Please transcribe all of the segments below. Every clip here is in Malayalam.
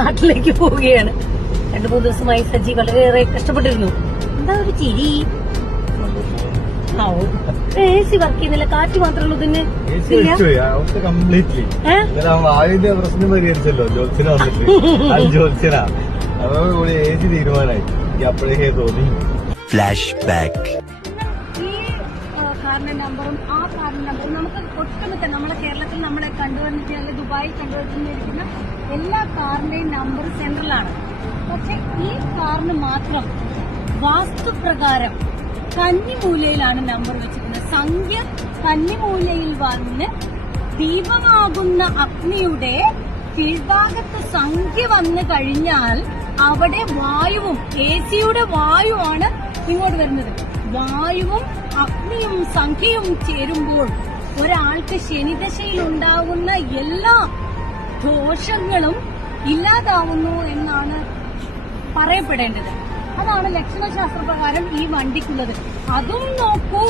നാട്ടിലേക്ക് പോവുകയാണ്. രണ്ടു മൂന്ന് ദിവസമായി സജി വളരെയേറെ കഷ്ടപ്പെട്ടിരുന്നു. എന്താ ഒരു ചിരി? എ സി വർക്ക് ചെയ്യുന്നില്ല. കാറ്റ് മാത്രമേ ഇതിന്. ഏസി വെച്ചുപോയി കംപ്ലീറ്റ്ലി പ്രശ്നം പരിഹരിച്ചല്ലോ. ജോത്സ്യന വന്നിട്ട്. ജോത്സ്യനാ കൂടി ഏസി തീരുമാനമായി. അപ്പോഴേക്കേ തോന്നി. ഫ്ലാഷ്ബാക്ക് ഈ ആ, കാറിന്റെ നമ്പറും ആ കാറിന്റെ നമ്പറും നമുക്ക് ഒട്ടുമിക്ക നമ്മുടെ കേരളത്തിൽ നമ്മളെ കണ്ടുവന്നിട്ട് അല്ലെങ്കിൽ ദുബായിൽ കണ്ടുവന്നിരിക്കുന്ന എല്ലാ കാറിന്റെയും നമ്പർ സെൻട്രലാണ് പക്ഷെ ഈ കാറിന് മാത്രം വാസ്തുപ്രകാരം കന്നിമൂലയിലാണ് നമ്പർ വെച്ചിരിക്കുന്നത്. സംഖ്യ കന്നിമൂലയിൽ വന്ന് ദീപമാകുന്ന അഗ്നിയുടെ കീഴ്ഭാഗത്ത് സംഖ്യ വന്ന് കഴിഞ്ഞാൽ അവിടെ വായുവും എ സിയുടെ വായുവാണ് ഇങ്ങോട്ട് വരുന്നത്. വായുവും അഗ്നിയും സംഖ്യയും ചേരുമ്പോൾ ഒരാൾക്ക് ശനിദശയിൽ ഉണ്ടാകുന്ന എല്ലാ ദോഷങ്ങളും ഇല്ലാതാവുന്നു എന്നാണ് പറയപ്പെടേണ്ടത്. അതാണ് ലക്ഷണശാസ്ത്ര പ്രകാരം ഈ വണ്ടിക്കുള്ളത്. അതും നോക്കൂ.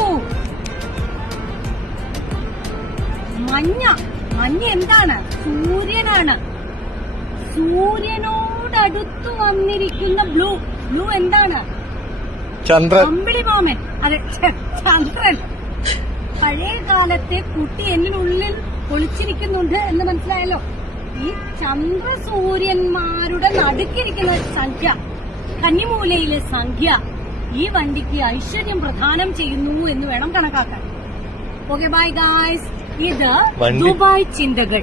മഞ്ഞ മഞ്ഞ എന്താണ്? സൂര്യനാണ്. സൂര്യനോടടുത്തു വന്നിരിക്കുന്ന ബ്ലൂ. ബ്ലൂ എന്താണ്? ചന്ദ്രൻ. മാമൻ. അല്ല ചന്ദ്രൻ. പഴയ കാലത്തെ കുട്ടി എന്നിനുള്ളിൽ ഒളിച്ചിരിക്കുന്നുണ്ട് എന്ന് മനസ്സിലായല്ലോ. ഈ ചന്ദ്രസൂര്യന്മാരുടെ നടുക്കിരിക്കുന്ന സംഖ്യ കന്നിമൂലയിലെ സംഖ്യ ഈ വണ്ടിക്ക് ഐശ്വര്യം പ്രദാനം ചെയ്യുന്നു എന്ന് വേണം കണക്കാക്കാൻ. ഓക്കെ ബൈ ഗായ്സ് ഇത് ദുബായ് ചിന്തകൾ.